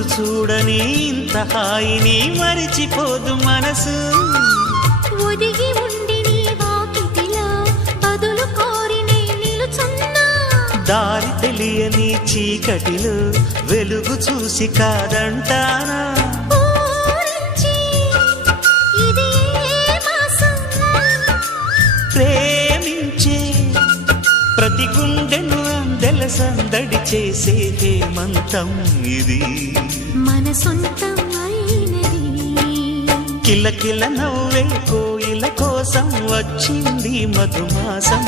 రోజు చూడని ఇంత హాయిని మరిచిపోదు మనసు. ఒదిగి ఉండి నీ వాకిటిలో బదులు కోరి నే నిలుచున్నా. దారి తెలియని చీకటిలో వెలుగు చూసి కాదంటానా. ఊరించి ఇది ఏ మాసం? ప్రేమించే ప్రతి గుండెను అందెల సందడి చేసే హేమంతం ఇది. మన సొంతం అయినది. కిలకిల నవ్వే కోయిల కోసం వచ్చింది మధుమాసం.